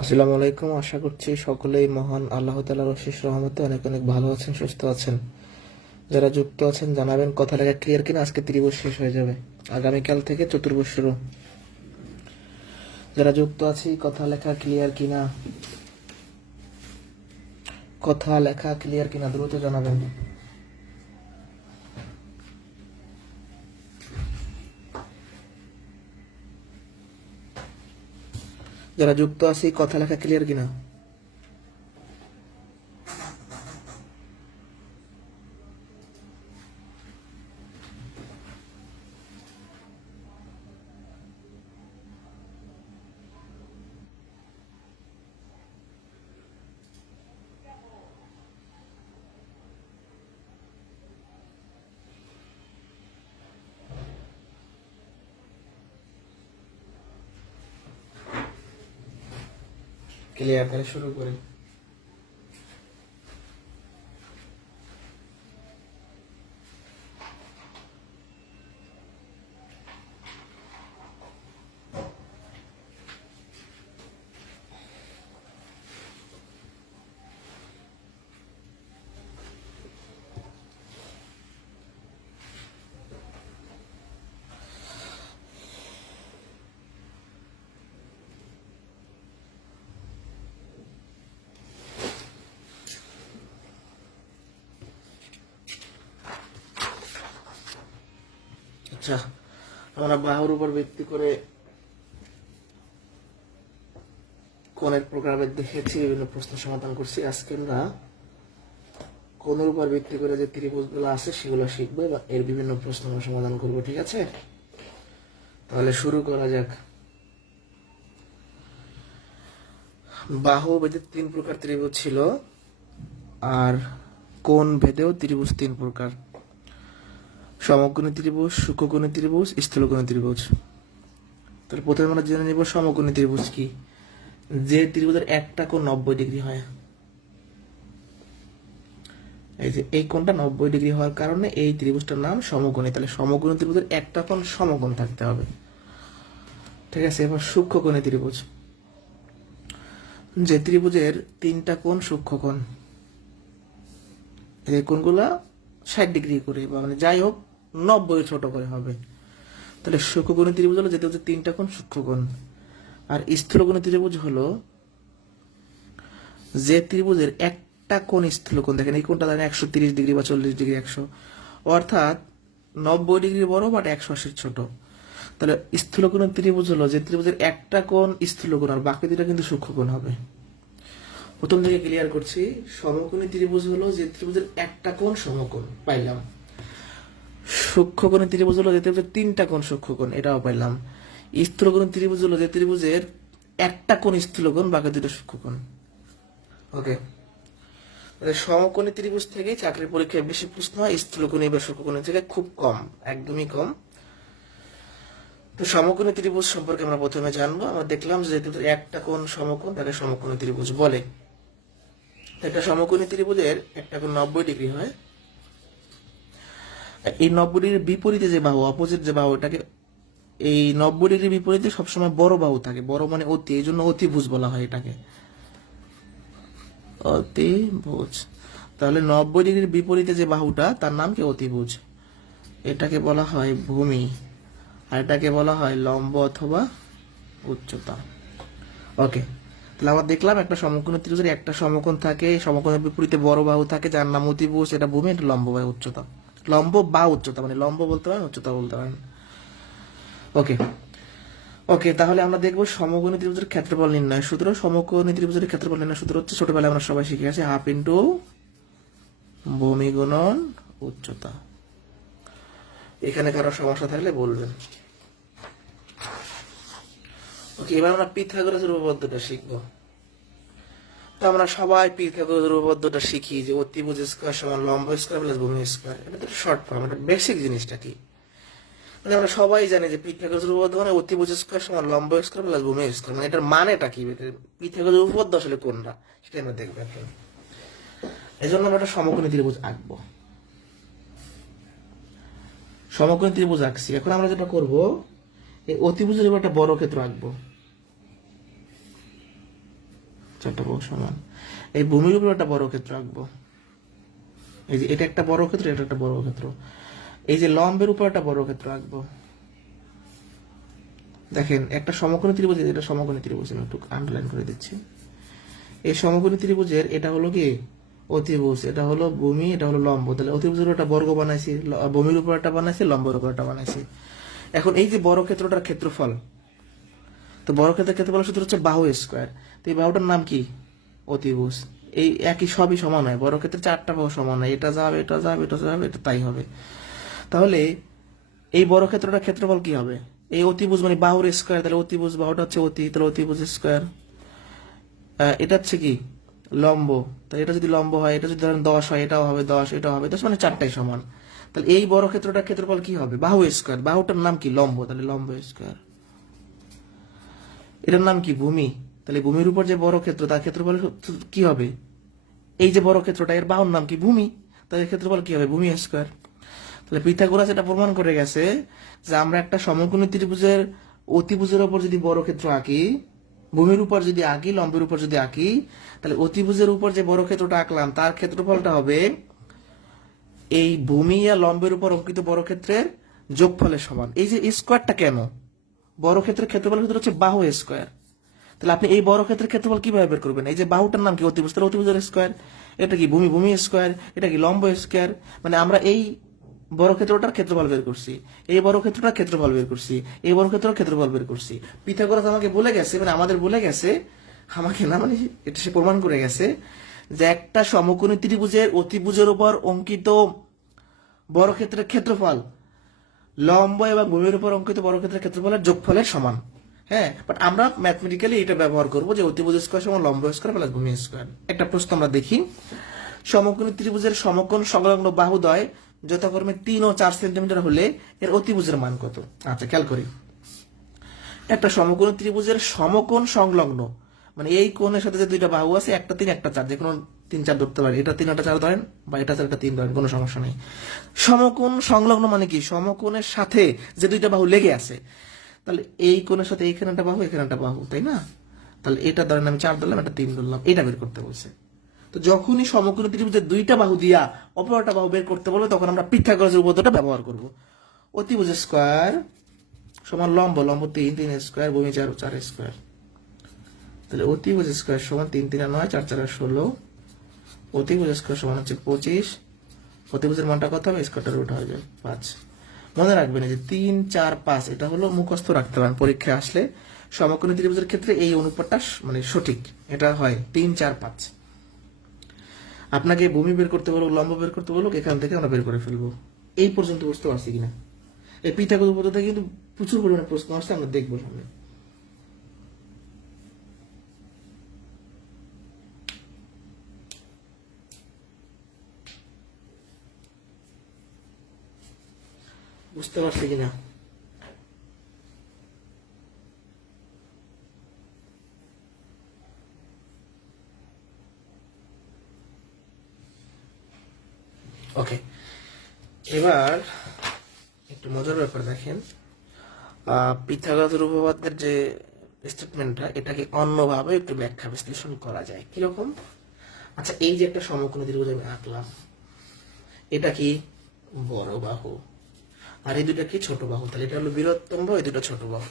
আসসালামু আলাইকুম। আশা করছি সকলেই মহান আল্লাহ তাআলার অশেষ রহমতে অনেক অনেক ভালো আছেন, সুস্থ আছেন। যারা যুক্ত আছেন জানাবেন কথা লেখা ক্লিয়ার কিনা। আজকে ত্রিভুজ শেষ হয়ে যাবে, আগামীকাল থেকে চতুর্ভুজ শুরু। যারা যুক্ত আছি কথা লেখা ক্লিয়ার কিনা, কথা লেখা ক্লিয়ার কিনা দ্রুত জানাবেন। যারা যুক্ত আছি কথা লেখা ক্লিয়ার কিনা। ক্লিয়ার, তাহলে শুরু করি। আচ্ছা, আমরা বাহুর উপর ভিত্তি করে কোণের প্রকারভেদ দেখেছি, বিভিন্ন প্রশ্ন সমাধান করছি। আজকে আমরা কোণের উপর ভিত্তি করে যে ত্রিভুজগুলো আছে সেগুলো শিখবো এবং এর বিভিন্ন প্রশ্ন আমরা সমাধান করবো। ঠিক আছে, তাহলে শুরু করা যাক। বাহু ভেদে 3 প্রকার ত্রিভুজ ছিল, আর কোণ ভেদেও ত্রিভুজ 3 প্রকার: সমকোণী ত্রিভুজ, সূক্ষ্মকোণী ত্রিভুজ, স্থূলকোণী ত্রিভুজ। তাহলে প্রথমে আমরা জেনে নিব সমকোণী ত্রিভুজ কি। যে ত্রিভুজের একটা কোণ 90 ডিগ্রি হয়, এই যে এই কোণটা 90 ডিগ্রি হওয়ার কারণে এই ত্রিভুজটার নাম সমকোণী। তাহলে সমকোণী ত্রিভুজের একটা কোণ সমকোণ থাকতে হবে। ঠিক আছে, এবার সূক্ষ্মকোণী ত্রিভুজ। যে ত্রিভুজের 3টা কোণ সূক্ষ্মকোণ, এই কোণগুলা 60 ডিগ্রি করে, বা মানে যাই হোক 90 ছোট করে হবে। তাহলে সূক্ষ্মকোণী ত্রিভুজ হলো যে ত্রিভুজের 3টা কোণ সূক্ষ্মকোণ। আর স্থূলকোণী ত্রিভুজ হলো যে ত্রিভুজের একটা কোণ স্থূলকোণ। দেখেন এই কোণটা ধরেন 130 ডিগ্রি বা 40 ডিগ্রি, 100, অর্থাৎ 90 ডিগ্রি বড় বাট 180 ছোট। তাহলে স্থূলকোণী ত্রিভুজ হলো যে ত্রিভুজের একটা কোণ স্থূলকোণ আর বাকি দুটো কিন্তু সূক্ষ্মকোণ হবে। প্রথম থেকে ক্লিয়ার করছি, সমকোণী ত্রিভুজ হলো যে ত্রিভুজের একটা কোণ সমকোণ, পাইলাম। সূক্ষ্মকোণী ত্রিভুজ হলো যে ত্রিভুজের 3টা কোণ সূক্ষ্মকোণ, এটাও পাইলাম। স্থূলকোণী ত্রিভুজ হলো যে ত্রিভুজের একটা কোণ স্থূলকোণ, বাকি দুটো সূক্ষ্মকোণ। ওকে, সমকোণী ত্রিভুজ থেকে চাকরির পরীক্ষায় বেশি প্রশ্ন হয়, স্থূলকোণী বা সূক্ষ্মকোণী থেকে খুব কম, একদমই কম। তো সমকোণী ত্রিভুজ সম্পর্কে আমরা প্রথমে জানবো। আমরা দেখলাম যে একটা কোণ সমকোণ, তাকে সমকোণী ত্রিভুজ বলে। একটা সমকোণী ত্রিভুজের একটা কোণ 90 ডিগ্রি হয়। এই 90 ডিগ্রির বিপরীতে যে বাহু, অপোজিট যে বাহু, এটাকে এই 90 ডিগ্রির বিপরীতে সবসময় বড় বাহু থাকে। বড় মানে অতি, এই জন্য অতিভুজ বলা হয় এটাকে, অতিভুজ। তাহলে 90 ডিগ্রির বিপরীতে যে বাহুটা তার নাম কি? অতিভুজ। এটাকে বলা হয় ভূমি, আর এটাকে বলা হয় লম্ব অথবা উচ্চতা। ওকে, তাহলে আমরা দেখলাম একটা সমকোণী ত্রিভুজের একটা সমকোণ থাকে, সমকোণের বিপরীতে বড় বাহু থাকে যার নাম অতিভুজ। এটা ভূমি, এটা লম্ব বা উচ্চতা। লম্ব বা উচ্চতা মানে লম্ব বলতে পারেন, উচ্চতা বলতে পারেন। ওকে ওকে, তাহলে আমরা দেখবো সমকোণী ত্রিভুজের ক্ষেত্রফল নির্ণয় সূত্র। সমকোণী ত্রিভুজের ক্ষেত্রফল নির্ণয় সূত্র হচ্ছে, ছোটবেলায় আমরা সবাই শিখে গেছি, হাফ ইন্টু ভূমি গুণন উচ্চতা। এখানে কারো সমস্যা থাকলে বলবেন। ওকে, এবার আমরা পিথাগোরাসের উপপাদ্যটা শিখবো। তো আমরা সবাই পিথাগোরাসের উপপাদ্যটা শিখি যে অতিভুজ স্কয়ার সমান লম্ব স্কয়ার প্লাস ভূমি স্কয়ার। এটা তো শর্ট ফর্ম, এটা বেসিক জিনিসটা কি, মানে আমরা সবাই জানি যে পিথাগোরাসের উপপাদ্য মানে অতিভুজ স্কয়ার সমান লম্ব স্কয়ার প্লাস ভূমি স্কয়ার। মানে এটার মানেটা কি, পিথাগোরাসের উপপাদ্য আসলে কোনটা সেটা আমরা দেখবো এখন। এই জন্য আমরা একটা সমকোণী ত্রিভুজ আঁকবো। সমকোণী ত্রিভুজ আঁকছি, এখন আমরা যেটা করব, এই অতিভুজের উপর একটা বড় ক্ষেত্র আঁকবো। চারটা বাহু সমান। এই ভূমির উপর একটা বর্গক্ষেত্র আঁকবো। এই যে এটা একটা বর্গক্ষেত্র, এটা একটা বর্গক্ষেত্র। এই যে লম্বের উপর একটা বর্গক্ষেত্র আঁকবো। দেখেন একটা সমকোণী ত্রিভুজ, এটা সমকোণী ত্রিভুজ, আমি একটু আন্ডারলাইন করে দিচ্ছি। এই সমকোণী ত্রিভুজের এটা হলো কি অতিভুজ, এটা হলো ভূমি, এটা হলো লম্ব। তাহলে অতিভুজের একটা বর্গ বানাইছি, ভূমির উপর একটা বানাইছি, লম্বের উপর একটা বানাইছি। এখন এই যে বর্গক্ষেত্রটার ক্ষেত্রফল, তো বর্গক্ষেত্রের ক্ষেত্রফল সূত্র হচ্ছে বাহু স্কয়ার। তো এই বাহুটার নাম কি? অতিভুজ। এই একই, সবই সমান হয়, বর্গক্ষেত্রে চারটা বাহু সমান হয়, এটা যাবে, এটা যাবে, এটা যাবে, এটা তাই হবে। তাহলে এই বর্গক্ষেত্রটার ক্ষেত্রফল কি হবে? এই অতিভুজ মানে বাহুর স্কয়ার, তাহলে অতিভুজ বাহুটা হচ্ছে অতি, তাহলে অতিভুজ স্কয়ার। এটা হচ্ছে কি লম্ব, তাহলে এটা যদি লম্ব হয়, এটা যদি ধরেন 10 হয়, এটাও হবে 10, এটাও হবে 10, মানে চারটাই সমান। তাহলে এই বর্গক্ষেত্রটার ক্ষেত্রফল কি হবে? বাহু স্কয়ার। বাহুটার নাম কি? লম্ব, তাহলে লম্ব স্কয়ার। এটার নাম কি? ভূমি। তাহলে ভূমির উপর যে বর্গক্ষেত্র, তার ক্ষেত্রফল কি হবে? এই যে বর্গক্ষেত্রটা, এর বাহুর নাম কি? ভূমি, তাদের ক্ষেত্রফল কি হবে? ভূমি স্কয়ার। তাহলে পিথাগোরাস এটা প্রমাণ করে গেছে যে আমরা একটা সমকোণী ত্রিভুজের অতিভুজের উপর যদি বর্গক্ষেত্র আঁকি, ভূমির উপর যদি আঁকি, লম্বের উপর যদি আঁকি, তাহলে অতিভুজের উপর যে বর্গক্ষেত্রটা আঁকলাম তার ক্ষেত্রফলটা হবে এই ভূমি আর লম্বের উপর অঙ্কিত বর্গক্ষেত্রের যোগফলের সমান। এই যে স্কোয়ারটা কেন? বর্গক্ষেত্রের ক্ষেত্রফল সূত্র হচ্ছে বাহু স্কোয়ার। তাহলে আপনি এই বর্গক্ষেত্রের ক্ষেত্রফল কিভাবে বের করবেন? এই যে বাহুটার নাম কি? অতিভুজ, তাহলে অতিভুজের স্কোয়ার। এটা কি? ভূমি, ভূমি স্কোয়ার। এটা কি? লম্ব স্কোয়ার। মানে আমরা এই বর্গক্ষেত্রটার ক্ষেত্রফল বের করছি, এই বর্গক্ষেত্রটার ক্ষেত্রফল বের করছি, এই বর্গক্ষেত্রের ক্ষেত্রফল বের করছি। পিথাগোরাস আমাকে বলে গেছে, মানে আমাদের বলে গেছে, আমাকে না, মানে এটা সে প্রমাণ করে গেছে যে একটা সমকোণী ত্রিভুজের অতিভুজের উপর অঙ্কিত বর্গক্ষেত্রের ক্ষেত্রফল লম্ব এবং ভূমির উপর অঙ্কিত বর্গক্ষেত্রের ক্ষেত্রফলের যোগফলের সমান। হ্যাঁ, বাট আমরা ম্যাথমেটিক্যালি এটা ব্যবহার করবো যে অতিভুজ স্কোয়ার সমান লম্ব স্কোয়ার প্লাস ভূমি স্কোয়ার। একটা প্রশ্ন আমরা দেখি। সমকোণী ত্রিভুজের সমকোণ সংলগ্ন বাহুদ্বয় যথাক্রমে 3 ও 4 সেন্টিমিটার হলে এর অতিভুজের মান কত? আচ্ছা, খেয়াল করি। একটা সমকোণী ত্রিভুজের সমকোণ সংলগ্ন মানে এই কোণের সাথে যে দুইটা বাহু আছে, একটা 3 একটা 4, যে কোনো 3 4 ধরতে পারি, এটা 3 এটা 4 ধরেন, বা এটা 4 এটা 3 ধরেন, কোনো সমস্যা নেই। সমকোণ সংলগ্ন মানে কি? সমকোণের সাথে যে দুইটা বাহু লেগে আছে। তাহলে এই কোণের সাথে এইখানে একটা বাহু, এখানে একটা বাহু, তাই না? তাহলে এটা ধরেন আমি 4 ধরলাম, এটা 3 ধরলাম, এটা বের করতে বলছে। তো যখনই সমকোণী ত্রিভুজের দুইটা বাহু দিয়া অপর একটা বাহু বের করতে বলবে, তখন আমরা পিথাগোরাসের উপপাদ্যটা ব্যবহার করব। অতিভুজ স্কয়ার সমান লম্ব, লম্ব 3, 3 স্কয়ার, ভূমি 4, 4 স্কয়ার। তাহলে অতিভুজ স্কয়ার সমান 3 3 9, 4 4 16। অতিভুজ স্কয়ার সমান হচ্ছে 25। অতিভুজের মানটা কত হবে? স্কয়ারটা রুট হয়ে যাবে 5। মনে রাখবেন যে 3 4 5 এটা হলো মুখস্থ রাখতে পারেন, পরীক্ষায় আসলে সমকোণী ত্রিভুজের ক্ষেত্রে এই অনুপাতটা মানে সঠিক, এটা হয় 3 4 5। আপনাকে ভূমি বের করতে বলুক, লম্ব বের করতে বলুক, এখান থেকে আমরা বের করে ফেলবো। এই পর্যন্ত বুঝতে পারছি কিনা? এই পিথাগোরাস উপপাদ্য থেকে কিন্তু প্রচুর পরিমাণে প্রশ্ন আসছে, আমরা দেখবো সামনে। বুঝতে পারছি কিনা? ওকে, এবার একটু মজার ব্যাপার দেখেন। পিথাগোরাসের উপপাদ্যের যে স্টেটমেন্টটা, এটাকে অন্যভাবে একটু ব্যাখ্যা বিশ্লেষণ করা যায়। কিরকম? আচ্ছা, এই যে একটা সমকোণী ত্রিভুজ আমি আঁকলাম, এটা কি বড় বাহু, আর এই দুটা কি ছোট বাহু। তাহলে এটা হলো বৃহত্তম বাহু, এই দুটো ছোট বাহু।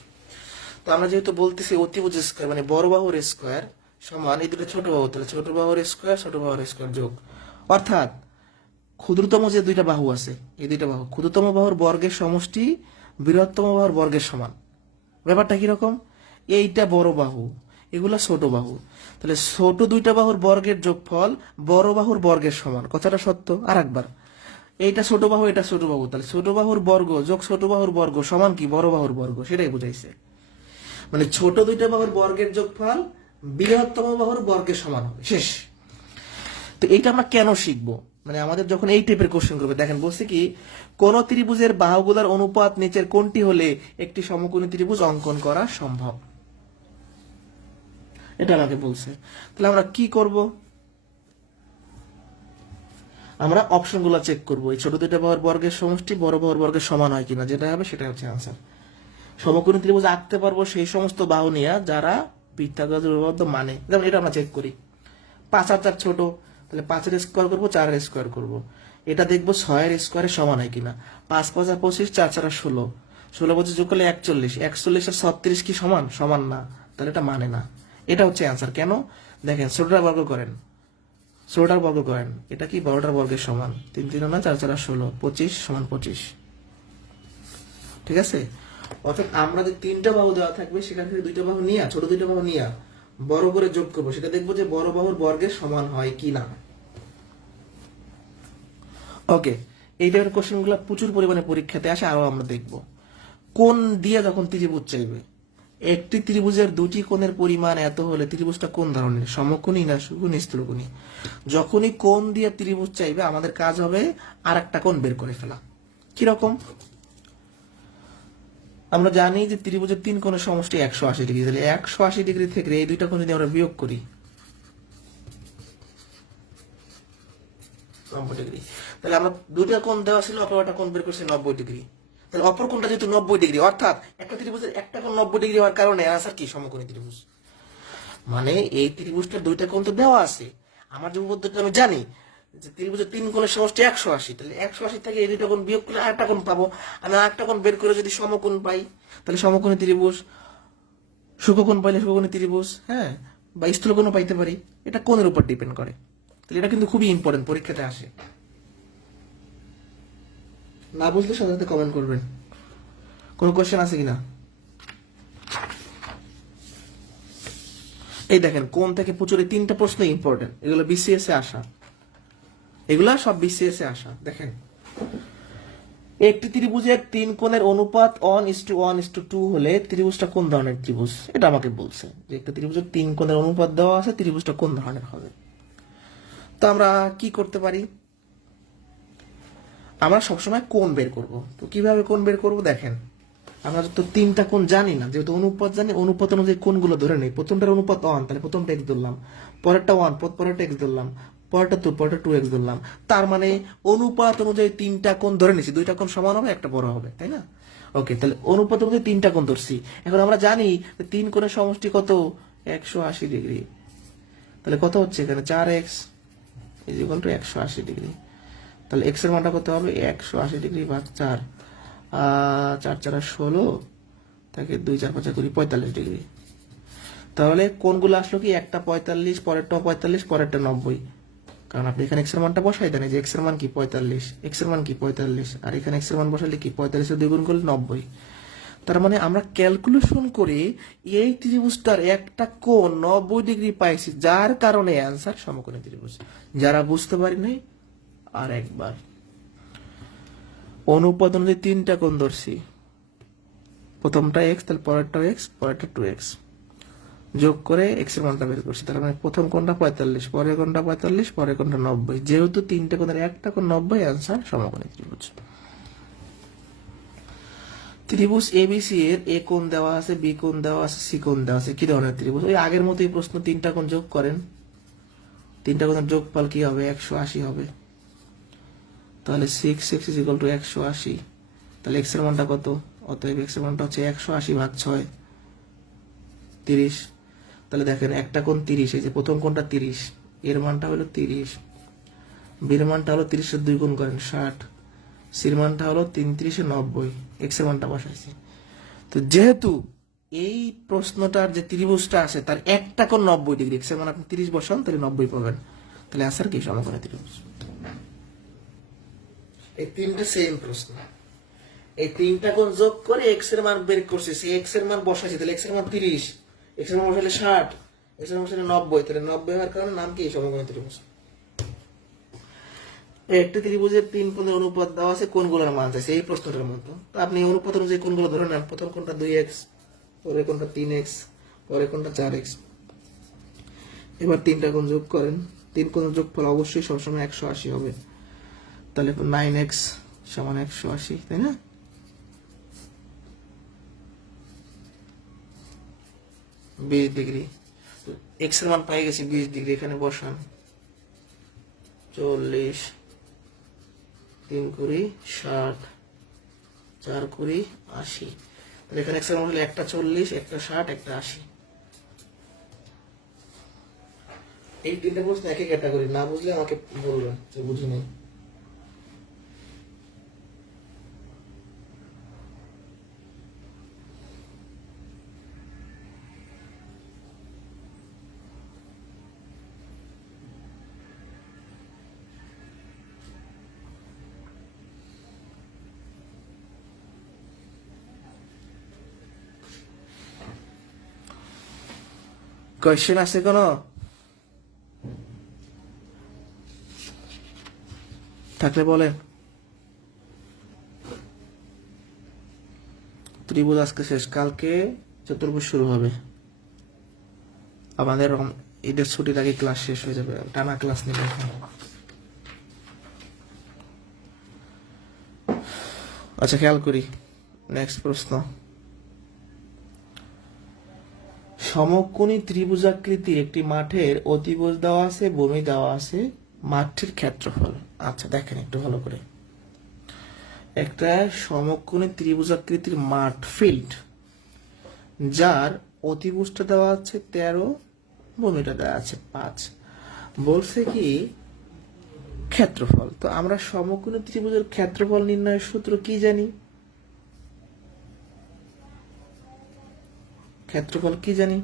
তো আমরা যেহেতু বলতেছি অতিভুজ স্কয়ার মানে বড় বাহুর স্কয়ার সমান এই দুটো ছোট বাহু, তাহলে ছোট বাহুর স্কয়ার ছোট বাহুর স্কয়ার যোগ, অর্থাৎ ক্ষুদ্রতম যে দুইটা বাহু আছে, এই দুইটা বাহু ক্ষুদ্রতম বাহুর বর্গের সমষ্টি বৃহত্তম বাহুর বর্গের সমান। ব্যাপারটা কিরকম? এইটা বড় বাহু, এগুলা ছোট বাহু, তাহলে ছোট দুইটা বাহুর বর্গের যোগফল বড় বাহুর বর্গের সমান। কথাটা সত্য। আর একবার, এইটা ছোট বাহু, এটা ছোট বাহু, তাহলে ছোট বাহুর বর্গ যোগ ছোট বাহুর বর্গ সমান কি? বড় বাহুর বর্গ। সেটাই বুঝাইছে, মানে ছোট দুইটা বাহুর বর্গের যোগফল বৃহত্তম বাহুর বর্গের সমান হবে। শেষ। তো এইটা আমরা কেন শিখবো? মানে আমাদের যখন এই টাইপের কোশ্চেন করবে, দেখেন বলছে কি, কোন ত্রিভুজের বাহুগুলোর অনুপাত নিচের কোনটি হলে একটি সমকোণী ত্রিভুজ অঙ্কন করা সম্ভব, এটা আমাকে বলছে। তাহলে আমরা কি করব? আমরা অপশন গুলা চেক করবো, এই ছোট দুইটা বাহুর বর্গের সমষ্টি বড় বাহুর বর্গের সমান হয় কিনা, যেটা হবে সেটা হচ্ছে আনসার। সমকোণী ত্রিভুজ আঁকতে পারবো সেই সমস্ত বাহু নিয়ে যারা পিথাগোরাসের উপপাদ্য মানে, যেমন এটা আমরা চেক করি, 5 আর 4 ছোট, তাহলে 5 এর স্কোয়ার করবো, 4 এর স্কোয়ার করবো, এটা দেখবো 6 এর স্কোয়ারে সমান হয় কিনা। 5 5 আর 25, 4 4 আর 16, 16 25 যোগ করলে 41, 41 আর 36 কি সমান? সমান না, তাহলে এটা মানে না। এটা হচ্ছে অ্যান্সার। কেন? দেখেন, ষোলোটার বর্গ করেন, এটা কি 12টার বর্গের সমান, 3 3 না, 4 4 আর 16, 25 সমান 25। ঠিক আছে? অর্থাৎ আমরা যে 3টা বাহু দেওয়া থাকবে সেখান থেকে 2টা বাহু নিয়ে, ছোট 2টা বাহু নিয়ে বড় করে যোগ করবো, সেটা দেখবো যে বড় বাহুর বর্গের সমান হয় কি না। ওকে, এই টাইপের কোশ্চেন গুলো প্রচুর পরিমাণে পরীক্ষাতে আসে, আরো আমরা দেখবো। কোণ দিয়ে যখন ত্রিভুজ চাইবে, একটি ত্রিভুজের দুটি কোণের পরিমাণ এত হলে ত্রিভুজটা কোন ধরনের, সমকোণী না সুকোণী স্থূলকোণী। যখনই কোণ দিয়ে ত্রিভুজ চাইবে আমাদের কাজ হবে আর একটা কোণ বের করে ফেলা। কিরকম? আমরা জানি যে ত্রিভুজের 3 কোণের সমষ্টি 180 ডিগ্রি, তাহলে 180 ডিগ্রি থেকে এই দুইটা কোণ যদি আমরা বিয়োগ করি 90 ডিগ্রি, তাহলে আমরা দুইটা কোণ দেওয়া ছিল, অপর একটা কোণ বের করছি 90 ডিগ্রি। তাহলে অপর কোণটা যেহেতু 90 ডিগ্রি, অর্থাৎ একটা ত্রিভুজের একটা কোণ 90 ডিগ্রি হওয়ার কারণে আনসার কি? সমকোণী ত্রিভুজ। মানে এই ত্রিভুজটার দুইটা কোণ তো দেওয়া আছে, আমার যে উপপাদ্যটা আমি জানি যে ত্রিভুজের 3 কোণের সমষ্টি 180, তাহলে 180 থেকে এই দুইটা কোণ বিয়োগ করলে আরেকটা কোণ পাবো। আমি আরেকটা কোণ বের করে যদি সমকোণ পাই, তাহলে সমকোণী ত্রিভুজ। সুকোণ পাইলে সুকোণী ত্রিভুজ, হ্যাঁ, বা স্থূলকোণও পাইতে পারি। এটা কোণের উপর ডিপেন্ড করে। তাহলে এটা কিন্তু খুবই ইম্পর্টেন্ট, পরীক্ষাতে আসে। না বুঝলে সাথে সাথে কমেন্ট করবেন। কোনো কোশ্চেন আছে কিনা? এই দেখেন, কোণ থেকে প্রচুর 3টা প্রশ্ন ইম্পর্টেন্ট, এগুলো বিসিএস এ আসা, এগুলা সব বিসিএস এ আসা। দেখেন, একটি ত্রিভুজের 3 কোণের অনুপাত 1:1:2 হলে ত্রিভুজটা কোন ধরনের ত্রিভুজ, এটা আমাকে বলছে যে একটা ত্রিভুজের 3 কোণের অনুপাত দেওয়া আছে, ত্রিভুজটা কোন ধরনের হবে। তো আমরা কি করতে পারি? আমরা সবসময় কোণ বের করব। তো কিভাবে কোণ বের করব? দেখেন, আমরা তো 3টা কোণ জানি না, যেহেতু অনুপাত জানি, অনুপাত অনুযায়ী কোণগুলো ধরে নেই। প্রথমটার অনুপাত 1, তাহলে প্রথমটা x ধরলাম, পরেরটা 1, পরেরটা x ধরলাম, পরেরটা 2, পরেরটা 2x ধরলাম। তার মানে অনুপাত অনুযায়ী 3টা কোণ ধরে নিছি, 2টা কোণ সমান হবে, একটা বড় হবে, তাই না? ওকে, তাহলে অনুপাত অনুযায়ী 3টা কোণ ধরছি। এখন আমরা জানি 3 কোণের সমষ্টি কত? 180 ডিগ্রি। তাহলে কত হচ্ছে এখানে? 4x = 180 degree. তাহলে x এর মানটা কত হবে? 180 ডিগ্রি ভাগ 4, 4 4 16, তাকে 2 4 5 করি 45 ডিগ্রি। তাহলে কোনগুলো আসলো কি? একটা 45, পরেরটাও 45, পরেরটা 90, কারণ আপনি এখানে x এর মানটা বসাই দেন, যে x এর মান কি? 45, x এর মান কি? 45, আর এখানে x এর মান বসালে কি? 45 এর 2 গুণ করলে 90। তার মানে আমরা ক্যালকুলেশন করে এই ত্রিভুজটার একটা কোণ 90 ডিগ্রি পাইছি, যার কারণে অ্যান্সার সমকোণী ত্রিভুজ। যারা বুঝতে পারি নাই, আর একবার অনুপাত অনুযায়ী 3টা কোণ ধরছি, প্রথমটা x, তাহলে পরেরটা x, পরেরটা 2x, যোগ করে x এর মানটা বের করছি। তার মানে প্রথম কোণটা 45, পরের কোণটা 45, পরের কোণটা 90। যেহেতু 3টে কোণের একটা কোণ 90, অ্যান্সার সমকোণী ত্রিভুজ। ত্রিভুজ এবিসি এর এ কোণ দেওয়া আছে, বি কোণ দেওয়া আছে, সি কোণ দেওয়া আছে। কি ধরনের ত্রিভুজ? ওই আগের মতোই প্রশ্ন, 3টা কোণ যোগ করেন, 3টা কোণের যোগফল কি হবে? 180 হবে। তাহলে 6x = 180। তাহলে x এর মানটা কত? অতএব x এর মানটা হচ্ছে 180 ভাগ 6, 30। তাহলে দেখেন, একটা কোণ 30, এই যে প্রথম কোণটা 30, এর মানটা হলো 30, বির মানটা হলো 30 এর 2 গুণ করেন 60, সির মানটা হলো 3 3 90, x এর মানটা বসাইছি। তো যেহেতু এই প্রশ্নটার যে ত্রিভুজটা আছে তার একটা কোণ 90 ডিগ্রি, x এর মান আপনি 30 বসান, তাহলে 90 পাবেন। তাহলে আনসার কি? সমকোণী ত্রিভুজ। এই 3টা সেম প্রশ্ন, এই 3টা কোণ যোগ করে x এর মান বের করছে, সেই x এর মান বসাইছি, তাহলে x এর মান 30, x এর মান বসাইলে 60, x এর মান বসাইলে 90, তাহলে 90 হওয়ার কারণে নাম কি? সমকোণী ত্রিভুজ। একটি ত্রিভুজের 3 কোণের অনুপাত দেওয়া আছে, কোণগুলোর মান চাইছে, এই প্রশ্নটার মতো। তো আপনি অনুপাত অনুযায়ী কোণগুলো ধরে নেন, প্রথম কোণটা 2x, পরের কোণটা 3x, পরের কোণটা 4x। এবার 3টা কোণ যোগ করেন, 3 কোণের যোগফল অবশ্যই সবসময় 180 হবে। তাহলে 9x = 180, তাই না? বিশ ডিগ্রি, x এর মান পাই গেছি 20 ডিগ্রি, এখানে বসান 40, 3 কুড়ি 60, 4 কুড়ি 80। তাহলে এখানে x এর মান হলো একটা 40, একটা 60, একটা 80। এই তিনটা প্রশ্ন একই ক্যাটাগরি, না বুঝলে আমাকে বলবেন যে বুঝিনি। কোয়েশ্চেন আছে কোনো? থাকলে বলেন। ত্রিভুজ আজকে শেষ, কালকে চতুর্ভুজ শুরু হবে। আমাদের ঈদের ছুটির আগে ক্লাস শেষ হয়ে যাবে, টানা ক্লাস নেবে এখন। আচ্ছা খেয়াল করি, নেক্সট প্রশ্ন। সমকোণী ত্রিভুজাকৃতির একটি মাঠের অতিভুজ দেওয়া আছে, ভূমি দেওয়া আছে, মাঠটির ক্ষেত্রফল। আচ্ছা দেখেন একটু ভালো করে, একটা সমকোণী ত্রিভুজাকৃতির মাঠ, ফিল্ড, যার অতিভুজটা দেওয়া আছে 13, ভূমিটা দেওয়া আছে 5, বলছে কি ক্ষেত্রফল। তো আমরা সমকোণী ত্রিভুজের ক্ষেত্রফল নির্ণয়ের সূত্র কি জানি? ক্ষেত্রফল কি জানি?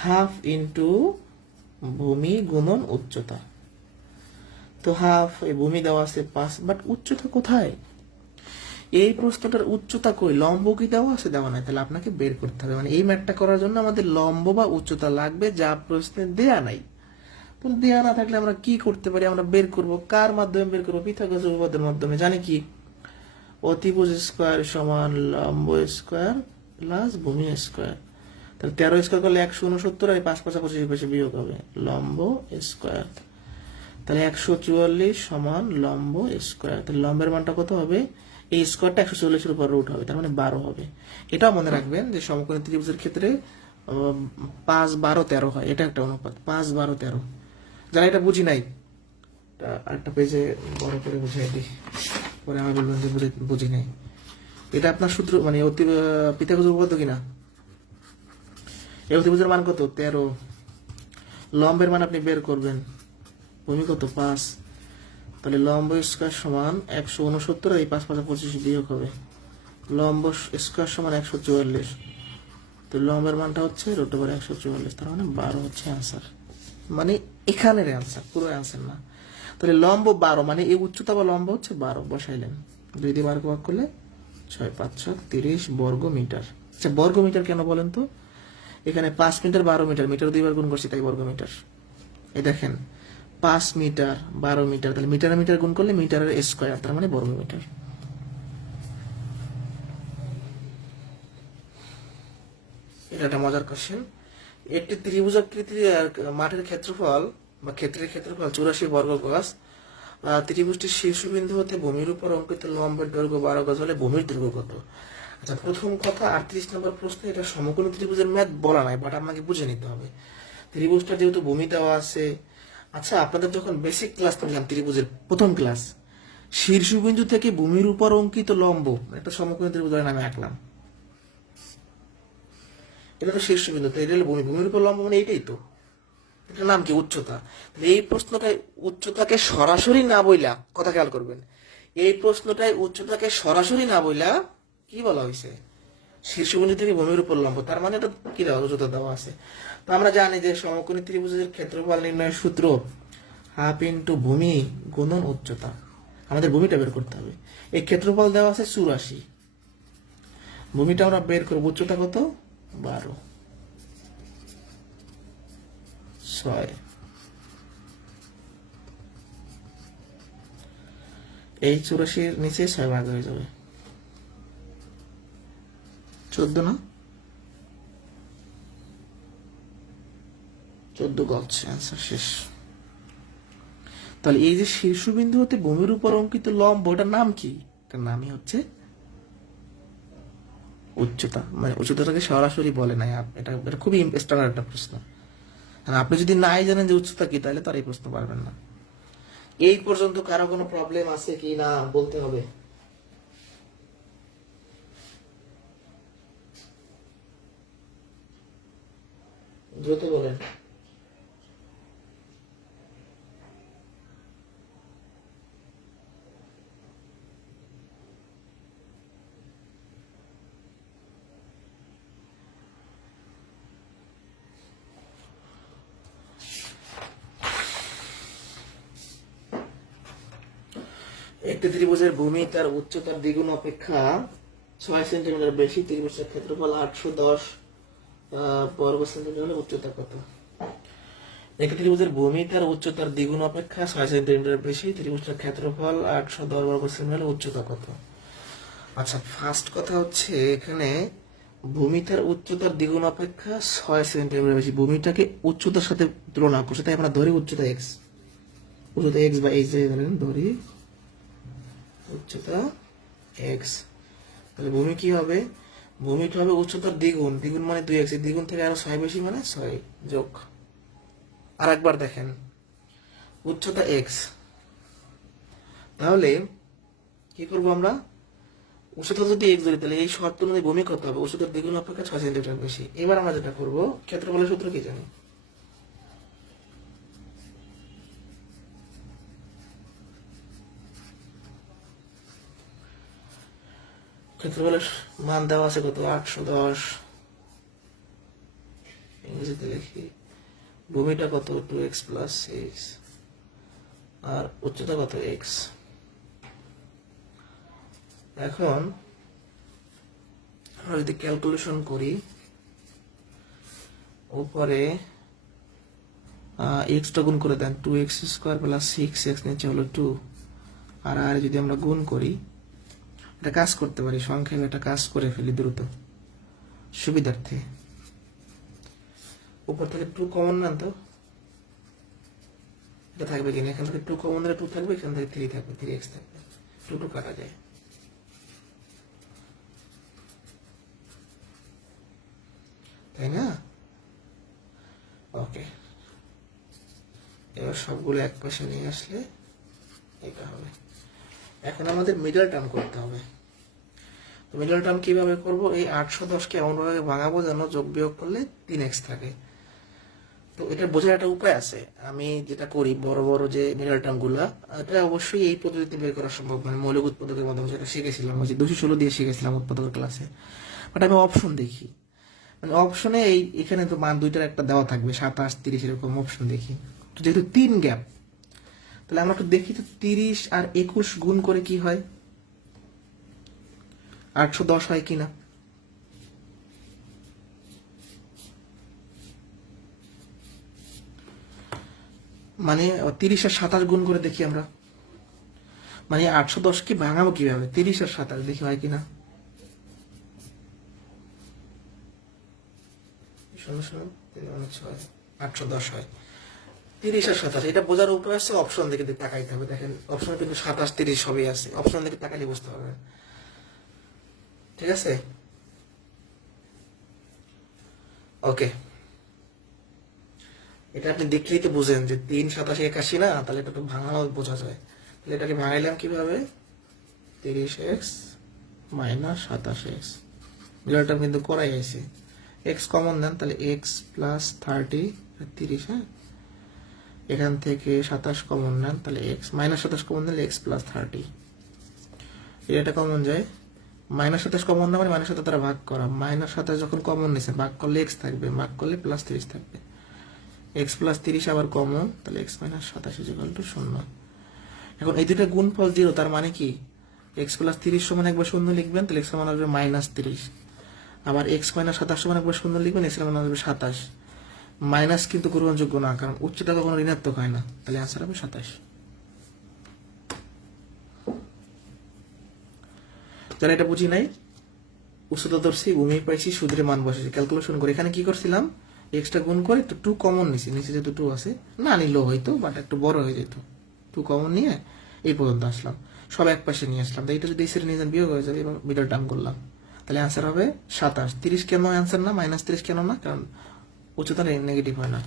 হাফ ইন্টু ভূমি গুণন উচ্চতা। তো হাফ, এই ভূমি দেওয়া আছে 5, বাট উচ্চতা কোথায়? এই প্রশ্নটার উচ্চতা কই? লম্ব কি দেওয়া আছে? দেওয়া নাই। তাহলে আপনাকে বের করতে হবে, মানে এই ম্যাথটা করার জন্য আমাদের লম্ব বা উচ্চতা লাগবে, যা প্রশ্নে দেয়া নাই। তো দেয়া না থাকলে আমরা কি করতে পারি? আমরা বের করব, কার মাধ্যমে বের করবো? পিথাগোরাস উপপাদ্যের মাধ্যমে। জানি কি, অতিভুজ স্কোয়ার সমান লম্ব স্কোয়ার প্লাস ভূমি স্কোয়ার। তাহলে 13 স্কোয়ার করলে 169, আর 5 5 25 বিয়োগ হবে, লম্ব স্কোয়ার। তাহলে 144 সমান লম্ব স্কোয়ার। তাহলে লম্বের মানটা কত হবে? এই স্কোয়ারটা 144-এর উপর রুট হবে, তার মানে 12 হবে। এটাও মনে রাখবেন যে সমকোণী ত্রিভুজের ক্ষেত্রে 5 12 13 হয়, এটা একটা অনুপাত, 5 12 13। যারা এটা বুঝি নাই, আরেকটা পেজে বড় করে বুঝাই দিই, পরে আমি বলবেন যে বুঝি নাই। এটা আপনার সূত্র, মানে পিথাগোরাস উপপাদ্য কিনা। এই অতিভুজের মান কত? 13। লম্বের মান আপনি বের করবেন, ভূমি কত? 5। তাহলে লম্ব স্কোয়ার সমান 169, আর এই 5 5 25 বিয়োগ হবে, লম্ব স্কোয়ার সমান 144। তো লম্বের মানটা হচ্ছে √144, তার মানে 12 হচ্ছে অ্যান্সার। মানে এখানের অ্যান্সার, পুরো অ্যান্সার না। তাহলে লম্ব 12, মানে এই উচ্চতা বা লম্ব হচ্ছে 12, বসাইলেন। 2 দিয়ে 12 ভাগ করলে 6 5 6 30 বর্গ মিটার। আচ্ছা বর্গ মিটার কেন বলেন তো? এখানে 5 মিটার 12 মিটার, মিটার 2 বার গুণ করছি, তাই বর্গ মিটার। এই দেখেন 5 মিটার 12 মিটার, তাহলে মিটার মিটার গুণ করলে মিটারের স্কোয়ার, তার মানে বর্গ মিটার। এটা একটা মজার কোশ্চেন। একটি ত্রিভুজাকৃতির মাঠের ক্ষেত্রফল বা ক্ষেত্রের ক্ষেত্রফল 84 বর্গ গজ। ত্রিভুজটির শীর্ষবিন্দু হতে ভূমির উপর অঙ্কিত লম্বের দৈর্ঘ্য 12 গজ হলে ভূমির দৈর্ঘ্য কত? আচ্ছা প্রথম কথা, 38 নম্বর প্রশ্ন, এটা সমকোণী ত্রিভুজের ম্যাথ বলা নাই, বাট আপনাকে বুঝে নিতে হবে। ত্রিভুজটা যেহেতু ভূমি দেওয়া আছে। আচ্ছা আপনাদের যখন বেসিক ক্লাস নিলাম ত্রিভুজের প্রথম ক্লাস, শীর্ষবিন্দু থেকে ভূমির উপর অঙ্কিত লম্ব একটা সমকোণী ত্রিভুজের নামে আঁকলাম, এটা তো শীর্ষবিন্দু, তো এটা হলো ভূমি, ভূমির উপর লম্ব মানে এইটাই তো। এটার নাম কি? উচ্চতা। এই প্রশ্নটাই উচ্চতাকে সরাসরি না বইলা, কথা খেয়াল করবেন, এই প্রশ্নটাই উচ্চতাকে সরাসরি না বইলা কি বলা হয়েছে? শীর্ষবিন্দু থেকে ভূমির উপর লম্ব, তার মানে এটা কি দেওয়া? উচ্চতা দেওয়া আছে। তো আমরা জানি যে সমকোণী ত্রিভুজের ক্ষেত্রফল নির্ণয়ের সূত্র হাফ ইন্টু ভূমি গুণন উচ্চতা। আমাদের ভূমিটা বের করতে হবে। এই ক্ষেত্রফল দেওয়া আছে 84, ভূমিটা আমরা বের করবো, উচ্চতা কত? 12 6। এই 84-র নিচে 6 ভাগ হয়ে যাবে, 14 না? 14 গজ, অ্যান্সার শেষ। তাহলে এই যে শীর্ষবিন্দু হতে ভূমির উপর অঙ্কিত লম্ব, ওটার নাম কি? এটার নামই হচ্ছে উচ্চতা। মানে উচ্চতাটাকে সরাসরি বলে নাই। এটা এটা খুবই স্ট্যান্ডার্ড একটা প্রশ্ন। আর আপনি যদি নাই জানেন যে উচ্চতা কি, তাহলে তো আর এই প্রশ্ন পারবেন না। এই পর্যন্ত কারো কোনো প্রবলেম আছে কি না বলতে হবে। দ্রুত বলেন। একটি ত্রিভুজের ভূমি তার উচ্চতার দ্বিগুণ অপেক্ষা 6 সেন্টিমিটার বেশি, ত্রিভুজের ক্ষেত্রফল 810 বর্গ সেন্টিমিটার হলে উচ্চতা কত? একটি ত্রিভুজের ভূমি তার উচ্চতার দ্বিগুণ অপেক্ষা 6 সেন্টিমিটার বেশি, ত্রিভুজের ক্ষেত্রফল 810 বর্গ সেন্টিমিটার হলে উচ্চতা কত? আচ্ছা, ফার্স্ট কথা হচ্ছে এখানে ভূমিটার উচ্চতার দ্বিগুণ অপেক্ষা 6 সেন্টিমিটার বেশি। ভূমিটাকে উচ্চতার সাথে তুলনা করছে, তাই আমরা ধরি উচ্চতা এক্স, উচ্চতা এক্স বা এইচ ধরি উচ্চতা এক্স। তাহলে ভূমি কি হবে? ভূমিটা হবে উচ্চতার দ্বিগুণ, দ্বিগুণ মানে 2x, দ্বিগুণ থেকে আরো 6 বেশি মানে 6 যোগ। আর একবার দেখেন, উচ্চতা এক্স, তাহলে কি করব আমরা? উচ্চতা যদি এক্স ধরি তাহলে এই শর্ত অনুযায়ী ভূমি কত হবে? উচ্চতার দ্বিগুণ অপেক্ষা 6 সেন্টিমিটার বেশি। এবার আমরা যেটা করব, ক্ষেত্রফলের সূত্র কি জানি? ক্ষেত্রফলের মান দেওয়া আছে কত? 810। ইংরেজিতে লিখি, ভূমিটা কত? 2x প্লাস 6 আর উচ্চতা কত? x। এখন আমরা যদি ক্যালকুলেশন করি, উপরে এক্সটা গুণ করে দেন, 2x² প্লাস 6x নিচে হলো 2, আর যদি আমরা গুণ করি, এটা কাজ করতে পারি সংক্ষেপে, এটা কাজ করে ফেলি দ্রুত সুবিধার্থে। উপর থেকে 2 কমন নেন তো, এটা থাকবে কিনা? এখান থেকে 2 কমন দিলে 2 থাকবে, এখান থেকে 3 থাকবে, 3x থাকবে, 2 কাটা যায়, তাই না? ওকে, এবার সবগুলো এক পাশে নিয়ে আসলে এটা হবে। এখন আমাদের মিডল টার্ম করতে হবে। তো মিডল টার্ম কিভাবে করব? এই 810কে এমনভাবে ভাঙাবো যেন যোগ বিয়োগ করলে 3x থাকে। তো এটা বোঝার একটা উপায় আছে। আমি যেটা করি, বড় বড় যে মিডল টার্ম গুলা, এটা অবশ্যই এই পদ্ধতিতে বের করা সম্ভব, মানে মৌলিক উৎপাদকের মাধ্যমে যেটা শিখেছিলাম, 216 দিয়ে শিখেছিলাম উৎপাদকের ক্লাসে। বাট আমি অপশন দেখি, মানে অপশনে এখানে তো মান দুইটার একটা দেওয়া থাকবে, 27, 30 এরকম অপশন দেখি। তো যেহেতু 3 গ্যাপ, তাহলে আমরা একটু দেখি তো 30 আর 21 গুণ করে কি হয়, 810 হয় কিনা। মানে 30 আর 27 গুণ করে দেখি আমরা, মানে 810কে ভাঙাবো কিভাবে? 30 আর 27 দেখি হয় কিনা। 810 হয়, 30 আর 27, এটা বোঝার উপায় আছে, অপশন দিকে তাকাইতে হবে। দেখেন অপশনে কিন্তু 27, 30 সবই আছে, অপশন দিকে তাকাইলে বুঝতে পারবেন। ঠিক আছে, ওকে। এটা আপনি দেখলেই তো বুঝেন যে 3, 27, 81 না, তাহলে এটা তো ভাঙানো বোঝা যায়। তাহলে এটাকে ভাঙাইলাম কিভাবে? 30x মাইনাস 27x, মিডলটা কিন্তু করাই আছে। x কমন দেন, তাহলে x প্লাস 30, 30, হ্যাঁ। এখান থেকে 27 কমন নেন, তাহলে x মাইনাস 27 কমন দিলে x প্লাস 30, এটা কমন যায়। মাইনাস 27 কমন না মানে মাইনাস 27 দ্বারা ভাগ করা, মাইনাস 27 যখন কমন নিছে, ভাগ করলে x থাকবে, ভাগ করলে প্লাস 30 থাকবে, x প্লাস 30 আবার কমন, তাহলে x মাইনাস 27 ইকুয়াল টু 0। এখন এই দুইটা গুণফল 0, তার মানে কি x প্লাস 30 সমান একবার 0 লিখবেন, তাহলে x সমান আসবে মাইনাস 30, আবার x মাইনাস 27 সমান একবার 0 লিখবেন, x সমান আসবে 27। মাইনাস কিন্তু গ্রহণযোগ্য না, কারণ উচ্চতা কখনো ঋণাত্মক হয় না, তাহলে আনসার হবে 27। যারা এটা বুঝি নাই, উচ্চতা ধরছি, ভূমি পাইছি, সূত্রে মান বসেছি, ক্যালকুলেশন করে এখানে কি করছিলাম, এক্সট্রা গুণ করে একটু 2 কমন নিছি, নিচে যেহেতু 2 আছে, না নিলেও হয়তো, বাট একটু বড় হয়ে যেত, 2 কমন নিয়ে এই পর্যন্ত আসলাম, সব এক পাশে নিয়ে আসলাম। তাই এটা যদি এই সাইডে নিয়ে যান বিয়োগ হয়ে যাবে, এবং মিডল টার্ম করলাম, তাহলে আনসার হবে 27। 30 কেন আনসার না, মাইনাস 30 কেন না? কারণ উচ্চতা নেগেটিভ হয় না।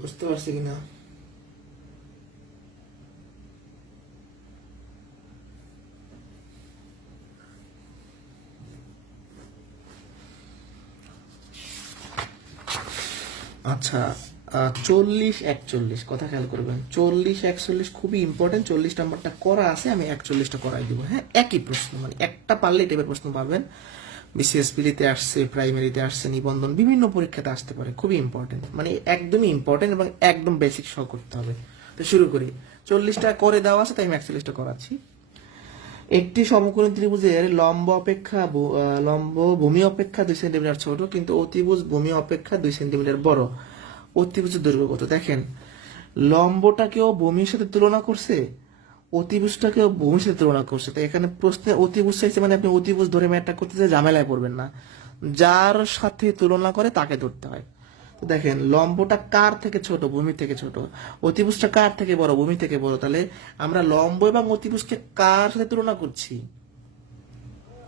বুঝতে পারছি কিনা? আচ্ছা, 40 41 কথা খেয়াল করবেন, 40 41 খুবই ইম্পর্টেন্ট। 40 নাম্বারটা করা আছে, আমি 41টা করাই দিব। হ্যাঁ, একই প্রশ্ন, মানে একটা পারলে টাইপের প্রশ্ন পাবেন। বিসিএসপিতে আসছে, প্রাইমারিতে আসছে, নিবন্ধন, বিভিন্ন পরীক্ষাতে আসতে পারে। খুবই ইম্পর্টেন্ট, মানে একদমই ইম্পর্টেন্ট এবং একদম বেসিক সহ করতে হবে। তো শুরু করি। 40টা করে দেওয়া আছে, তাই আমি 41টা করাচ্ছি। একটি সমকোণী ত্রিভুজের লম্ব ভূমি অপেক্ষা 2 সেন্টিমিটার ছোট, কিন্তু অতিভুজ ভূমি অপেক্ষা 2 সেন্টিমিটার বড়। অতিভুজের দৈর্ঘ্য কত? দেখেন, লম্বটাকেও ভূমির সাথে তুলনা করছে, অতিভুজটাকেও ভূমির সাথে তুলনা করছে। তো এখানে প্রশ্নে অতিভুজ চাইছে, মানে আপনি অতিভুজ ধরে ম্যাথটা করতে চাই, ঝামেলায় পড়বেন না। যার সাথে তুলনা করে তাকে ধরতে হয়। তো দেখেন, লম্বটা কার থেকে ছোট? ভূমি থেকে ছোট। অতিভুজটা কার থেকে বড়? ভূমি থেকে বড়। তাহলে আমরা লম্ব এবং অতিভুজকে কার সাথে তুলনা করছি?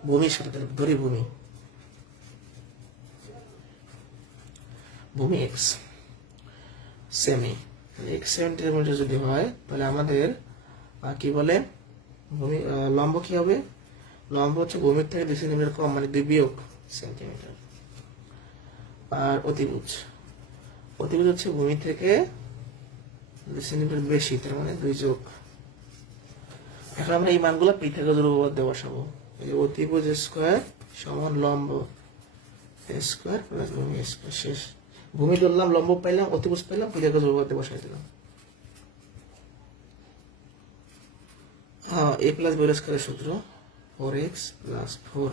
ভূমির সাথে। ধরি ভূমি, ভূমি এক্স সেমি, এক্স 70 যদি হয়, তাহলে আমাদের কি বলে, ভূমি লম্ব কি হবে? লম্ব হচ্ছে ভূমির থেকে 2 সেন্টিমিটার কম, মানে 2 বিয়োগ সেন্টিমিটার। আর অতিভুজ হচ্ছে ভূমি থেকে 2 সেন্টিমিটার বেশি, তার মানে 2 যোগ। এখন আমরা এই মানগুলো পিথাগোরাসের উপপাদ্যে বসাবো। এই যে অতিভুজ স্কয়ার সমান লম্ব স্কয়ার প্লাস ভূমি স্কয়ার। শেষ। ভূমি ধরলাম, লম্ব পাইলাম, অতিভুজ পাইলাম, পিথাগোরাসের উপপাদ্যে বসাই দিলাম। হ্যাঁ, a প্লাস b স্কয়ারের সূত্র 4x plus 4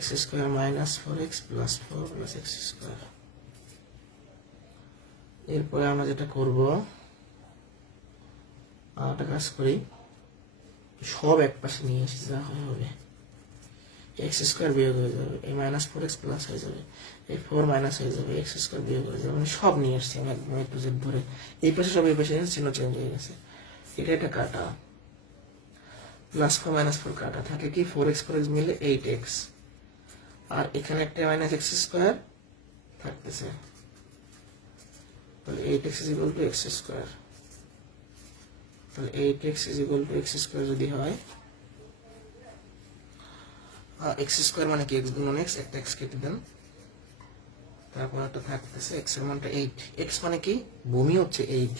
x square minus 4x plus 4 plus x square. এরপরে আমরা যেটা করব, একটা কাজ করি, সব এক পাশে নিয়ে এসে যা হবে, এক্স স্কোয়ার বিয়োগ হয়ে যাবে, এই মাইনাস 4x প্লাস হয়ে যাবে, এই 4 মাইনাস হয়ে যাবে, এক্স স্কোয়ার বিয়োগ হয়ে যাবে। মানে সব নিয়ে এসছি আমি একদম A to Z ধরে। এই পাশে সব এই পাশে চিহ্ন চেঞ্জ হয়ে গেছে। এটা কাটা, প্লাস 4 মাইনাস 4 কাটা, থাকে কি 4x 4x মিলে 8x, আর এখানে একটা মাইনাস এক্স স্কোয়ার থাকতেছে, তাহলে 8x is equal to x square. তাহলে 8x is equal to x square যদি হয়, এক্স স্কোয়ার মানে কি, এক্স গুণন এক্স, একটা এক্স কেটে দেন, তারপর একটা থাকতেছে এক্স এর মানটা 8। এক্স মানে কি, ভূমি হচ্ছে 8।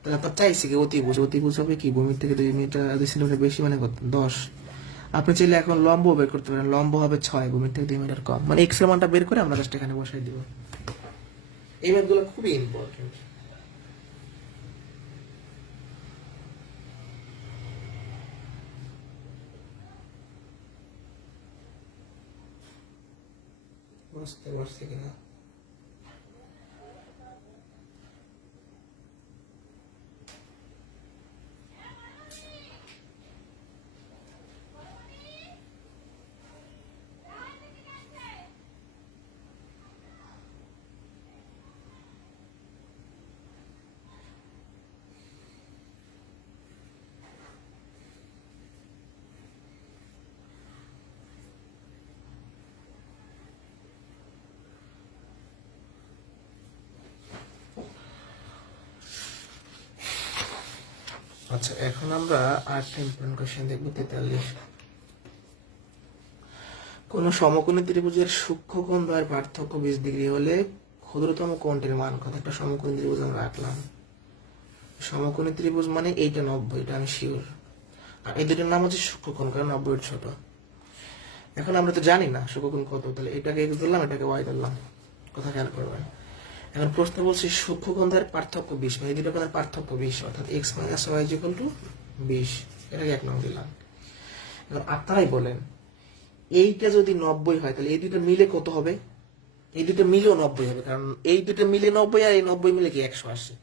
তাহলে আপনার চাইছে কি অতিভুজ, অতিভুজ হবে কি, ভূমির থেকে 2 সেন্টিমিটার বেশি, মানে কত? 10। আপনি চাইলে এখন লম্ব বের করতে পারেন, লম্ব হবে 6, ভূমির থেকে 2 মিটার কম। মানে এক্স এর মানটা বের করে আমরা জাস্ট এখানে বসাই দিব। এই ম্যাথগুলো খুবই ইম্পর্টেন্ট। বুঝতে পারছি কিনা? আচ্ছা, এখন আমরা আরেকটা ইম্পর্টেন্ট কোশ্চেন দেখবো, 43। কোন সমকোণী ত্রিভুজের সূক্ষ্মকোণ দ্বয়ের পার্থক্য 20 ডিগ্রি হলে ক্ষুদ্রতম কোণটির মান কত? একটা সমকোণী ত্রিভুজ আমরা রাখলাম। সমকোণী ত্রিভুজ মানে এইটা 90, এটা আমি শিওর। আর এই দুটোর নাম হচ্ছে সূক্ষ্মকোণ, কারণ 90 ছোট। এখন আমরা তো জানি না সূক্ষ্মকোণ কত, তাহলে এটাকে x ধরলাম, এটাকে y ধরলাম। কথা খেয়াল করবেন। এখন প্রশ্ন বলছি সূক্ষ্মকোণ দ্বয়ের পার্থক্য 20, মানে এই দুটো কোণের পার্থক্য 20, অর্থাৎ x minus y equal to 20। এটাকে 1 নং দিলাম। এখন আপনারাই বলেন, এইটা যদি 90 হয়, তাহলে এই দুটো মিলে কত হবে? এই দুটো মিলেও 90 হবে, কারণ এই দুটো মিলে 90 আর এই 90 মিলে কি 180।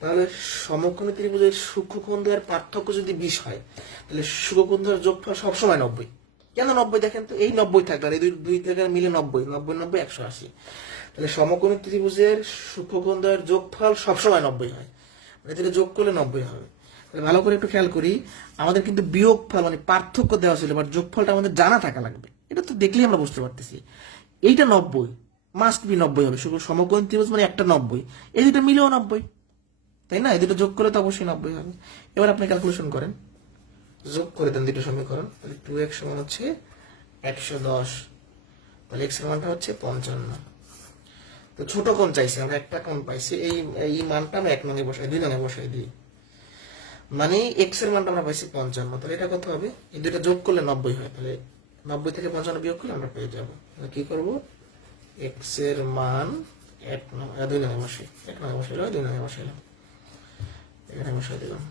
তাহলে সমকোণী ত্রিভুজের সূক্ষ্মকোণ দ্বয়ের পার্থক্য যদি 20 হয়, তাহলে সূক্ষ্মকোণ দ্বয়ের যোগফল সবসময় 90। কেন 90? দেখেন তো, এই 90 থাকলে আর এই দুই থেকে মিলে 90, 90 90 180। তাহলে সমকোণী ত্রিভুজের সূক্ষ্মকোণ দ্বয়ের যোগফল সবসময় 90 হয়, মানে এটা যোগ করলে 90 হবে। ভালো করে একটু খেয়াল করি, আমাদের কিন্তু বিয়োগফল মানে পার্থক্য দেওয়া ছিল, বাট যোগফলটা আমাদের জানা থাকা লাগবে। এটা তো দেখলেই আমরা বুঝতে পারতেছি, এইটা 90 মাস্ট বি 90 হবে। শুধু সমকোণী ত্রিভুজ মানে একটা 90, এই দুটো মিলেও 90, তাই না? এই দুটো যোগ করলে তো অবশ্যই 90 হবে। এবার আপনি ক্যালকুলেশন করেন, যোগ করে দেন দুটো সমীকরণ। তাহলে 2x সমান হচ্ছে 110, তাহলে x এর মানটা হচ্ছে 55। তো ছোট কোণ চাইছি, আমরা একটা কোণ পাইছি, এই এই মানটা আমরা 1 নঙে বসাই, 2 নঙে বসাই দিই, মানে এক্স এর মানটা আমরা পাইছি 55। তাহলে এটা কত হবে, এই দুইটা যোগ করলে 90 হয়, তাহলে 90 থেকে 55 বিয়োগ করলে আমরা পেয়ে যাবো। কি করব, এক্স এর মান 2 নঙে বসাই, 1 নঙে বসাইলাম, 2 নঙে বসাইলাম, এখানে বসাই দিলাম।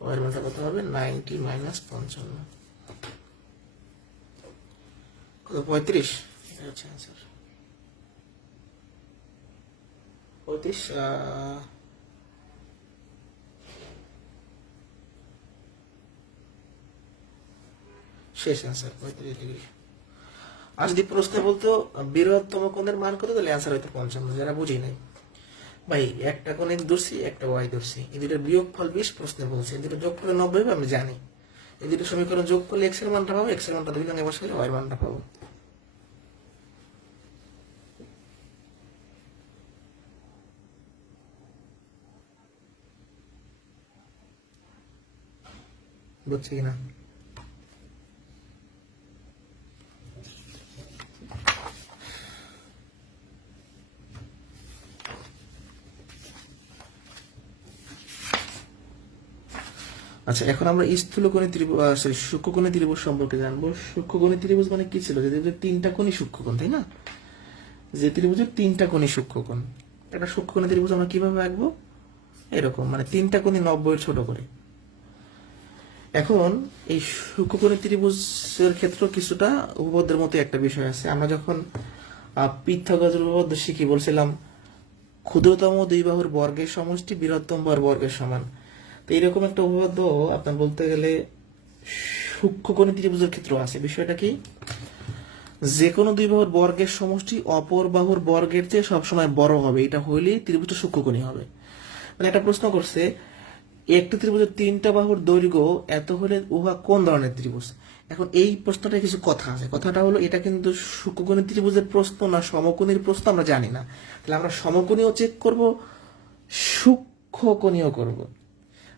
ওয়াই এর মানটা কত হবে, 90 মাইনাস 55, কত 35, এটা হচ্ছে অ্যান্সার। 35 শেষ অ্যান্সার 35 ডিগ্রি। আর যদি প্রশ্ন বলতো বৃহত্তম কোণের মান কত, তাহলে অ্যান্সার হয়তো 55। যারা বুঝি নাই ভাই, একটা কোণ এক ধরছি, একটা ওয়াই ধরছি, এই দুটোর বিয়োগফল 20 প্রশ্নে বলছে, এই দুটো যোগ করলে 90 হবে, আমি জানি। এই দুটো সমীকরণ যোগ করলে এক্স এর মানটা পাবো, এক্স এর মানটা 2 নঙে বসালে ওয়াই এর মানটা পাবো। বুঝছি কিনা? আচ্ছা, এখন আমরা স্থূলকোণী ত্রিভুজ, সরি সূক্ষ্মকোণী ত্রিভুজ সম্পর্কে জানবো। সূক্ষ্মকোণী ত্রিভুজ মানে কি ছিল, যে তিনটা কোণই সূক্ষ্মকোণ, তাই না? যে ত্রিভুজের তিনটা কোণই সূক্ষ্মকোণ, একটা সূক্ষ্মকোণী ত্রিভুজ আমরা কিভাবে আঁকবো, এরকম, মানে তিনটা কোণই 90 এর ছোট করে। এখন এই সূক্ষ্মকোণী ত্রিভুজের ক্ষেত্রে কিছুটা উপপাদ্যের মতো একটা বিষয় আছে। আমরা যখন পিথাগোরাসের উপপাদ্য শিখি, বলছিলাম ক্ষুদ্রতম দুই বাহুর বর্গের সমষ্টি বৃহত্তম বাহুর বর্গের সমান। তো এইরকম একটা উপপাদ্য আপনার বলতে গেলে সূক্ষ্মকোণী ত্রিভুজের ক্ষেত্রে আছে। বিষয়টা কি, যে কোনো দুই বাহুর বর্গের সমষ্টি অপর বাহুর বর্গের চেয়ে সবসময় বড় হবে, এটা হইলেই ত্রিভুজটা সূক্ষ্মকোণী হবে। মানে একটা প্রশ্ন করছে, একটি ত্রিভুজের তিনটা বাহুর দৈর্ঘ্য এত হলে উহা কোন ধরনের ত্রিভুজ। এখন এই প্রশ্নটা কিছু কথা আছে, কথাটা হলো এটা কিন্তু সূক্ষ্মকোণী ত্রিভুজের প্রশ্ন না সমকোণীর প্রশ্ন আমরা জানি না। তাহলে আমরা সমকোণীয় চেক করব, সূক্ষ্মকোণীয় করব,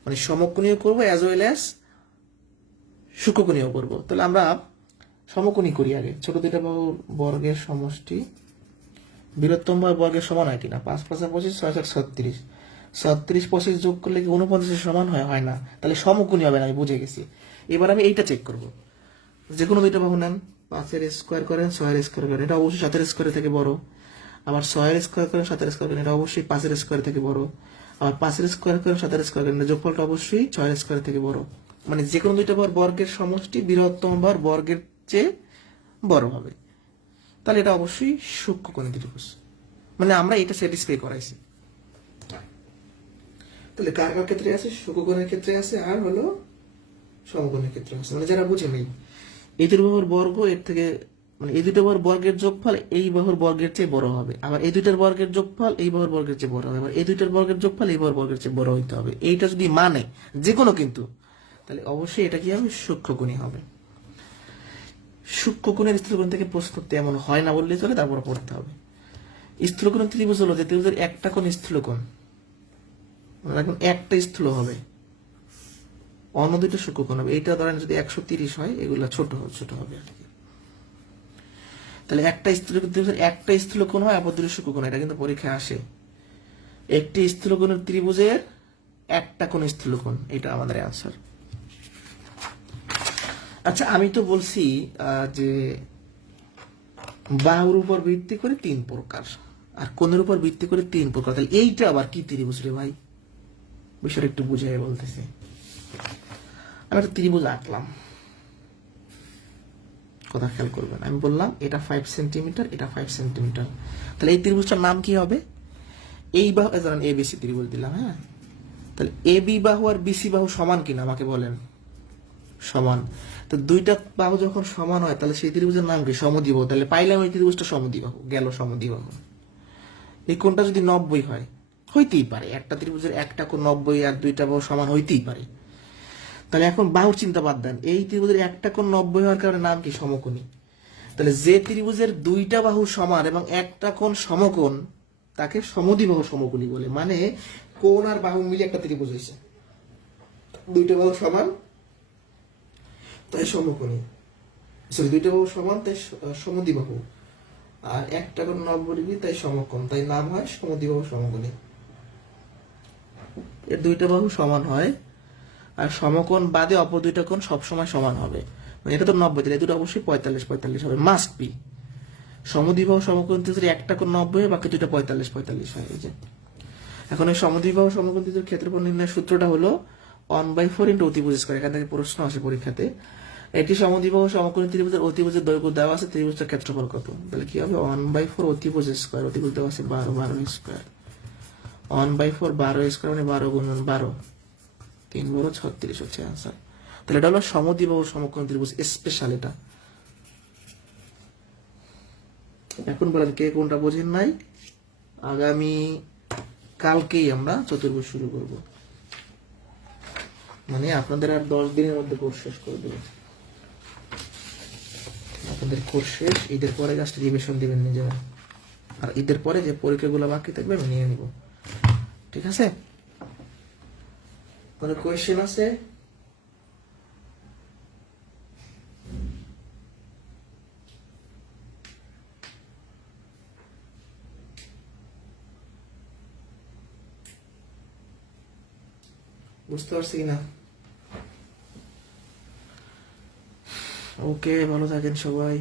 মানে সমকোণীয় করব অ্যাজ ওয়েল অ্যাজ সূক্ষ্মকোণীয় করব। তাহলে আমরা সমকোণী করি আগে। ছোট দুইটা বাহুর বর্গের সমষ্টি বৃহত্তম বাহুর বর্গের সমান হয় কিনা, 5 5 25 6 6 36, 36 25 যোগ করলে কি 49 সমান হয়, হয় না, তাহলে সমকোণী হবে না, আমি বুঝে গেছি। এবার আমি এইটা চেক করব, যে কোনো দুইটা বাহু নেন, 5 এর স্কোয়ার করেন, 6 এর স্কোয়ার করেন, এটা অবশ্যই 7 এর স্কোয়ার থেকে বড়। আবার 6 এর স্কোয়ার করেন, 7 এর স্কোয়ার করেন, এটা অবশ্যই 5 এর স্কোয়ার থেকে বড়। আবার 5 এর স্কোয়ার করেন, 7 এর স্কোয়ার করেন, যোগফলটা অবশ্যই 6 এর স্কোয়ার থেকে বড়। মানে যে কোনো দুইটা বাহুর বর্গের সমষ্টি বৃহত্তম বাহুর বর্গের চেয়ে বড় হবে, তাহলে এটা অবশ্যই সূক্ষ্মকোণী ত্রিভুজ। মানে আমরা এটা স্যাটিসফাই করাইছি। তাহলে কার কার ক্ষেত্রে আছে, সূক্ষ্মকোণের ক্ষেত্রে আছে, আর হলো সমকোণের ক্ষেত্রে আছে। মানে যারা বুঝে নেই, এই দুটো বাহুর বর্গ এর থেকে, মানে এই দুটো বাহুর বর্গের যোগফল এই বাহুর বর্গের চেয়ে বড় হবে, আবার এই দুইটার বর্গের যোগফল এই বাহুর বর্গের চেয়ে বড় হবে, আবার এই দুইটার বর্গের যোগফল এই বাহুর বর্গের চেয়ে বড় হইতে হবে। এইটা যদি মানে যে কোনো কিন্তু, তাহলে অবশ্যই এটা কি হবে, সূক্ষ্মকোণী হবে। সূক্ষ্মকোণের স্থূলকোণ থেকে প্রশ্ন তেমন হয় না বললে চলে, তারপর পড়তে হবে। স্থূলকোণ ত্রিভুজ হলো যে ত্রিভুজের একটা কোণ স্থূলকোণ, এখন একটা স্থূল হবে, অন্য দুইটা সূক্ষ্মকোণ হবে। এইটা ধরেন যদি 130 হয়, এগুলা ছোট ছোট হবে আর কি। তাহলে একটা স্থূলকোণ হয়, আবার দুটো সূক্ষ্মকোণ, এটা কিন্তু পরীক্ষায় আসে। একটি স্থূলকোণের ত্রিভুজের একটা কোণ স্থূলকোণ, এটা আমাদের অ্যান্সার। আচ্ছা, আমি তো বলছি যে বাহুর উপর ভিত্তি করে 3 প্রকার, আর কোণের উপর ভিত্তি করে 3 প্রকার। তাহলে এইটা আবার কি ত্রিভুজ রে ভাই, বিষয়টা একটু বুঝাই বলতেছি। আমি একটা ত্রিভুজ আঁকলাম, কথা খেয়াল করবেন। আমি বললাম এটা 5 সেন্টিমিটার, এটা 5 সেন্টিমিটার। তাহলে এই ত্রিভুজটার নাম কি হবে, এই বাহু, ধরেন এবিসি ত্রিভুজ দিলাম, হ্যাঁ। তাহলে এবি বাহু আর বিসি বাহু সমান কিনা আমাকে বলেন, সমান। তো দুইটা বাহু যখন সমান হয়, তাহলে সেই ত্রিভুজের নাম কি, সমদ্বিবাহু। তাহলে পাইলাম এই ত্রিভুজটা সমদ্বিবাহু, গেল সমদ্বিবাহু। এই কোণটা যদি 90 হয়, হইতেই পারে, একটা ত্রিভুজের একটা কোণ 90 আর দুইটা বাহু সমান হইতেই পারে। তাহলে এখন বাহুর চিন্তা বাদ দেন, এই ত্রিভুজের একটা কোণ 90 হওয়ার কারণে নাম কি, সমকোণী। তাহলে যে ত্রিভুজের দুইটা বাহু সমান এবং একটা কোণ সমকোণ, তাকে সমদ্বিবাহু সমকোণী বলে। মানে কোণ আর বাহু মিলে একটা ত্রিভুজ হয়েছে, দুইটা বাহু সমান তাই সমকোণী, সরি দুইটা বাহু সমান তাই সমদ্বিবাহু। আর একটা কোণ 90 ডিগ্রি, তাই সমকোণ, তাই নাম হয় সমদ্বিবাহু সমকোণী। এর দুইটা বাহু সমান হয়, আর সমকোণ বাদে অপর দুইটা কোণ সবসময় সমান হবে। মানে এটা তো 90, তাহলে এই দুটো অবশ্যই 45 হবে, মাস্ট বি। সমদ্বিবাহু সমকোণ ত্রিভুজের একটা কোণ 90 হয়, বাকি দুইটা 45 হয়। এই যে এখন এই সমদ্বিবাহু সমকোণ ত্রিভুজের ক্ষেত্রফল নির্ণয়ের সূত্রটা হলো 1/4 ইন্টু অতিভুজ স্কয়ার। এখান থেকে প্রশ্ন আসে পরীক্ষাতে। এটি সমদ্বিবাহু সমকোণী ত্রিভুজের অতিভুজের দৈর্ঘ্য দেওয়া আছে, ত্রিভুজটার ক্ষেত্রফল কত? তাহলে কি হবে? 1/4 অতিভুজ স্কয়ার, অতিভুজ দেওয়া আছে 12 স্কয়ার, 1/4 12 স্কয়ার মানে 12 গুণন 12, 3 12 36 হচ্ছে आंसर। তাহলে এটা হলো সমদ্বিবাহু সমকোণী ত্রিভুজ স্পেশাল এটা। এখন বলেন কে কোনটা বোঝেন নাই? আগামী কালকেই আমরা চতুর্ভুজ শুরু করব, মানে আপনাদের আর 10 দিনের মধ্যে কোর্স শেষ করে দেব। আপনাদের কোর্স শেষ, ঈদের পরে জাস্ট রিভিশন দিবেন নিজেরা, আর ঈদের পরে যে পরীক্ষাগুলো বাকি থাকবে আমি নিয়ে নিব, ঠিক আছে? কোনো কোয়েশ্চেন আছে? বুঝতে পারছি কিনা? ওকে, ভালো থাকেন সবাই।